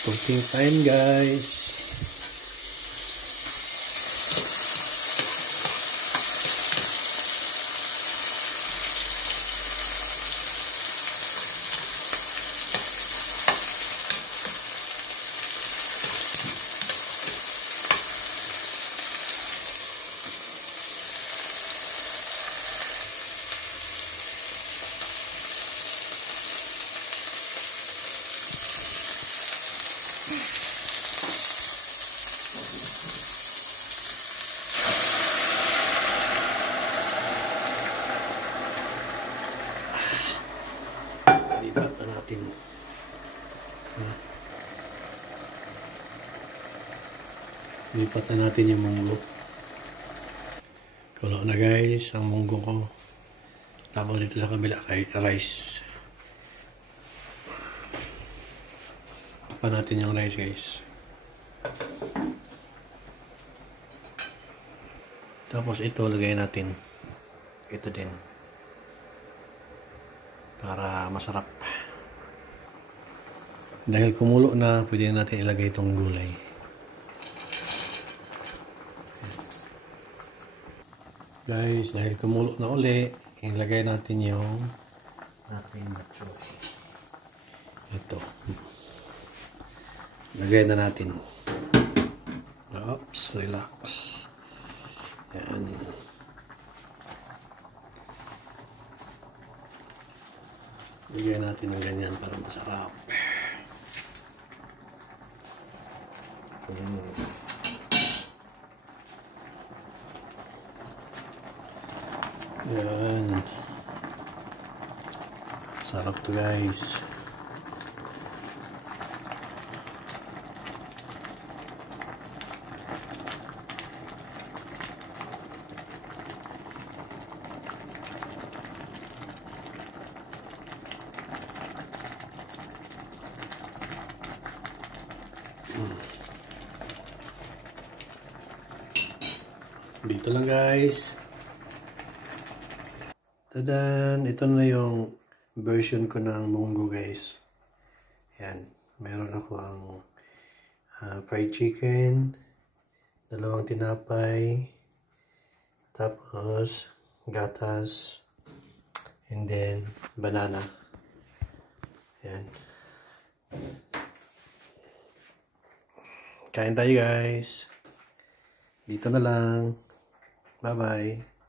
Cooking time, guys. Lipat na natin. Lipat na natin yung munggo. Kulo na guys ang munggo ko. Tapos dito sa kabila rice. Pa natin yung rice guys. Tapos ito lagay natin. Ito din. Para masarap. Dahil kumulo na, pwede natin ilagay itong gulay. Guys, dahil kumulo na uli, ilagay natin yung ating batchoy. Ito. Lagay na natin. Oops, relax. Yan. Lagyan natin ng ganyan para masarap. Yan. Sarap to guys. Dito lang guys. Tadan! Ito na yung version ko ng munggo guys. Yan. Meron ako ang fried chicken, dalawang tinapay, tapos gatas, and then banana. Yan. Kain tayo guys. Dito na lang. Bye-bye.